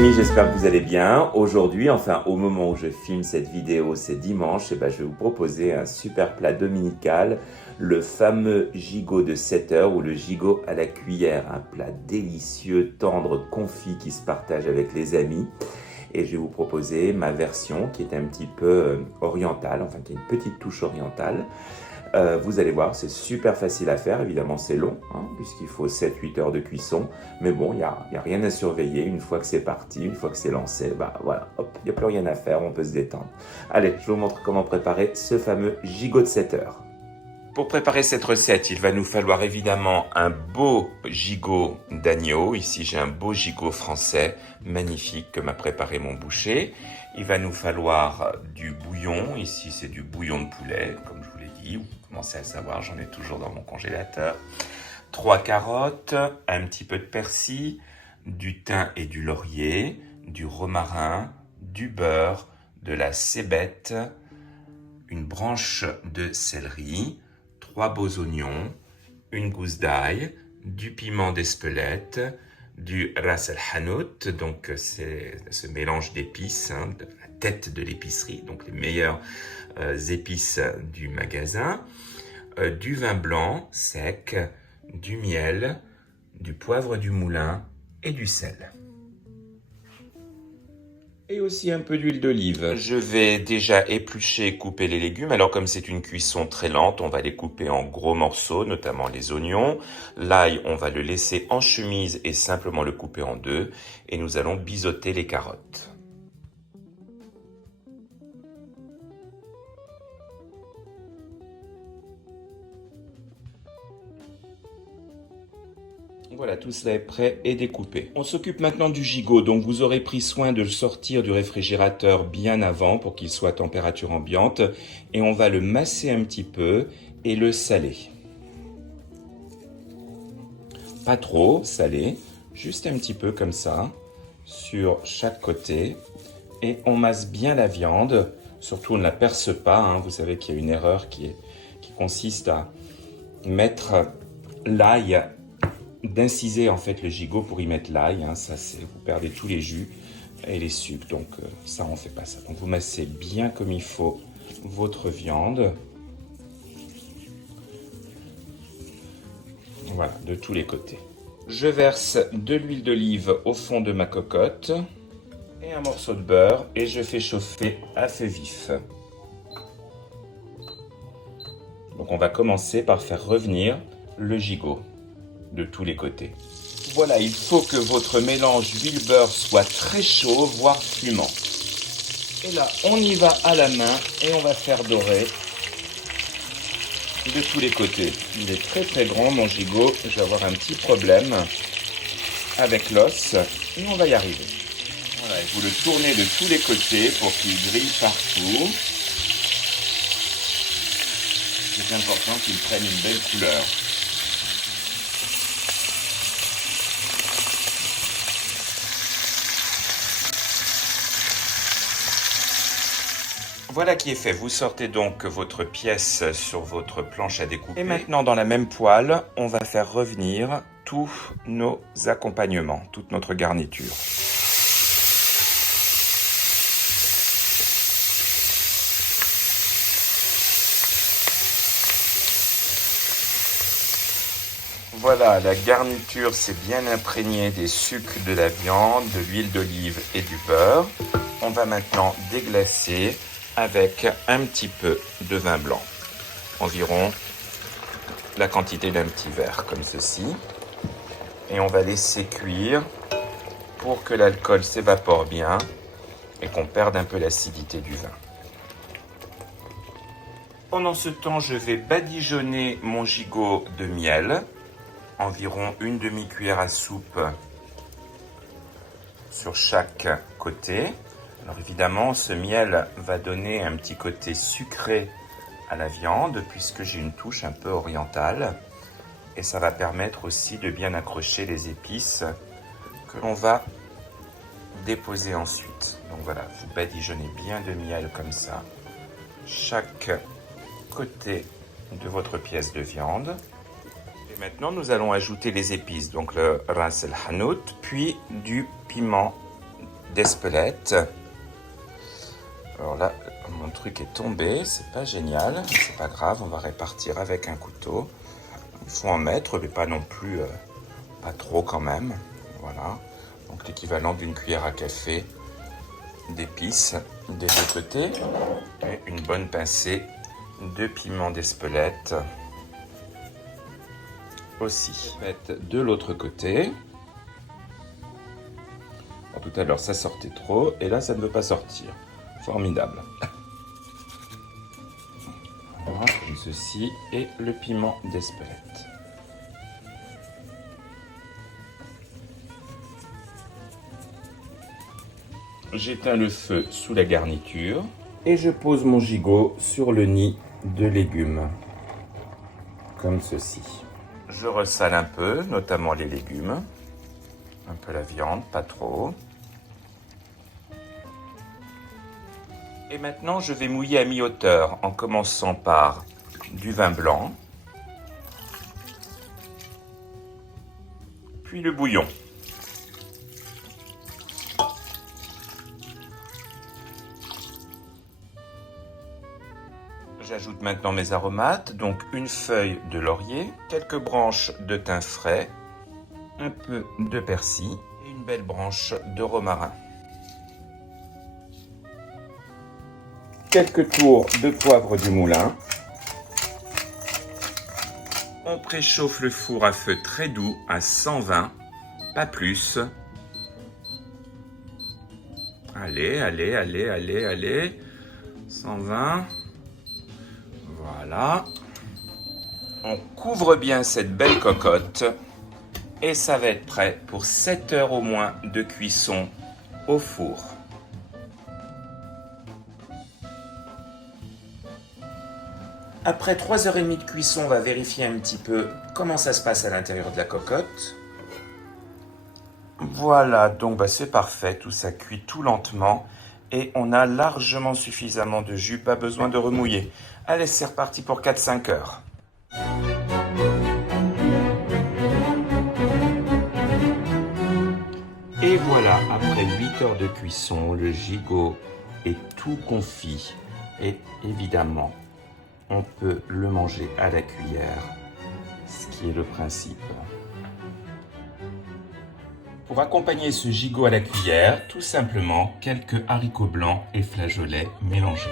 amis, j'espère que vous allez bien. Aujourd'hui, enfin au moment où je filme cette vidéo, c'est dimanche, et je vais vous proposer un super plat dominical, le fameux gigot de 7 heures ou le gigot à la cuillère, un plat délicieux, tendre, confit qui se partage avec les amis. Et je vais vous proposer ma version qui est un petit peu orientale, enfin qui a une petite touche orientale. Vous allez voir, c'est super facile à faire, évidemment c'est long, puisqu'il faut 7-8 heures de cuisson, mais bon, il n'y a rien à surveiller, une fois que c'est parti, une fois que c'est lancé, voilà, hop, il n'y a plus rien à faire, on peut se détendre. Allez, je vous montre comment préparer ce fameux gigot de 7 heures. Pour préparer cette recette, il va nous falloir évidemment un beau gigot d'agneau. Ici, j'ai un beau gigot français magnifique que m'a préparé mon boucher. Il va nous falloir du bouillon. Ici, c'est du bouillon de poulet, comme je vous l'ai dit. Vous commencez à le savoir, j'en ai toujours dans mon congélateur. 3 carottes, un petit peu de persil, du thym et du laurier, du romarin, du beurre, de la cébette, une branche de céleri, 3 beaux oignons, une gousse d'ail, du piment d'Espelette, du ras el hanout, donc c'est ce mélange d'épices, de la tête de l'épicerie, donc les meilleures épices du magasin, du vin blanc sec, du miel, du poivre du moulin et du sel. Et aussi un peu d'huile d'olive. Je vais déjà éplucher et couper les légumes. Alors comme c'est une cuisson très lente, on va les couper en gros morceaux, notamment les oignons. L'ail, on va le laisser en chemise et simplement le couper en deux. Et nous allons biseauter les carottes. Voilà, tout cela est prêt et découpé. On s'occupe maintenant du gigot, donc vous aurez pris soin de le sortir du réfrigérateur bien avant pour qu'il soit à température ambiante. Et on va le masser un petit peu et le saler. Pas trop salé, juste un petit peu comme ça, sur chaque côté. Et on masse bien la viande, surtout on ne la perce pas, vous savez qu'il y a une erreur qui consiste à mettre l'ail, d'inciser en fait le gigot pour y mettre l'ail, ça c'est, vous perdez tous les jus et les sucres, donc ça on fait pas ça. Donc vous massez bien comme il faut votre viande, voilà, de tous les côtés. Je verse de l'huile d'olive au fond de ma cocotte et un morceau de beurre et je fais chauffer à feu vif. Donc on va commencer par faire revenir le gigot de tous les côtés. Voilà, il faut que votre mélange huile-beurre soit très chaud, voire fumant. Et là, on y va à la main et on va faire dorer de tous les côtés. Il est très très grand mon gigot, je vais avoir un petit problème avec l'os, et on va y arriver. Voilà, et vous le tournez de tous les côtés pour qu'il grille partout. C'est important qu'il prenne une belle couleur. Voilà qui est fait. Vous sortez donc votre pièce sur votre planche à découper. Et maintenant, dans la même poêle, on va faire revenir tous nos accompagnements, toute notre garniture. Voilà, la garniture s'est bien imprégnée des sucres de la viande, de l'huile d'olive et du beurre. On va maintenant déglacer avec un petit peu de vin blanc, environ la quantité d'un petit verre comme ceci, et on va laisser cuire pour que l'alcool s'évapore bien et qu'on perde un peu l'acidité du vin. Pendant ce temps, je vais badigeonner mon gigot de miel, environ une demi-cuillère à soupe sur chaque côté. Alors évidemment, ce miel va donner un petit côté sucré à la viande puisque j'ai une touche un peu orientale et ça va permettre aussi de bien accrocher les épices que l'on va déposer ensuite. Donc voilà, vous badigeonnez bien de miel comme ça, chaque côté de votre pièce de viande. Et maintenant, nous allons ajouter les épices, donc le ras el hanout, puis du piment d'Espelette. Alors là, mon truc est tombé, c'est pas génial, c'est pas grave, on va répartir avec un couteau. Il faut en mettre, mais pas non plus, pas trop quand même. Voilà, donc l'équivalent d'une cuillère à café d'épices des deux côtés. Et une bonne pincée de piment d'Espelette aussi. Mettre de l'autre côté. Bon, tout à l'heure ça sortait trop, et là ça ne veut pas sortir. Formidable. Voilà, comme ceci, et le piment d'Espelette. J'éteins le feu sous la garniture et je pose mon gigot sur le nid de légumes, comme ceci. Je ressale un peu, notamment les légumes, un peu la viande, pas trop. Et maintenant, je vais mouiller à mi-hauteur en commençant par du vin blanc, puis le bouillon. J'ajoute maintenant mes aromates, donc une feuille de laurier, quelques branches de thym frais, un peu de persil et une belle branche de romarin. Quelques tours de poivre du moulin. On préchauffe le four à feu très doux à 120, pas plus. Allez, allez, allez, allez, allez. 120. Voilà. On couvre bien cette belle cocotte et ça va être prêt pour 7 heures au moins de cuisson au four. Après 3h30 de cuisson, on va vérifier un petit peu comment ça se passe à l'intérieur de la cocotte. Voilà, donc c'est parfait, tout ça cuit tout lentement et on a largement suffisamment de jus, pas besoin de remouiller. Allez, c'est reparti pour 4-5 heures. Et voilà, après 8 heures de cuisson, le gigot est tout confit et évidemment, on peut le manger à la cuillère, ce qui est le principe. Pour accompagner ce gigot à la cuillère, tout simplement quelques haricots blancs et flageolets mélangés.